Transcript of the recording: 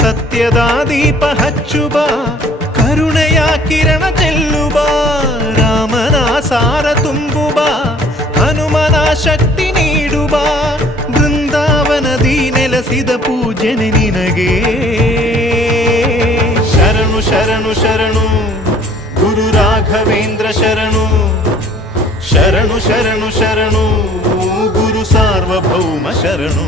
ಸತ್ಯದ ದೀಪ ಹಚ್ಚುಬ ಕರುಣೆಯ ಕಿರಣ ಚೆಲ್ಲುಬ ರಾಮನ ಸಾರ ತುಂಬುಬ ಹನುಮನ ಶಕ್ತಿ ನೀಡುಬ ಬೃಂದಾವನದಿ ನೆಲೆಸಿದ ಪೂಜನೆ ನಿನಗೆ ಶರಣು ಶರಣು ಶರಣು ಗುರು ರಾಘವೇಂದ್ರ ಶರಣು ಶರಣು ಶರಣು ಶರಣು ಗುರು ಸಾರ್ವಭೌಮ ಶರಣು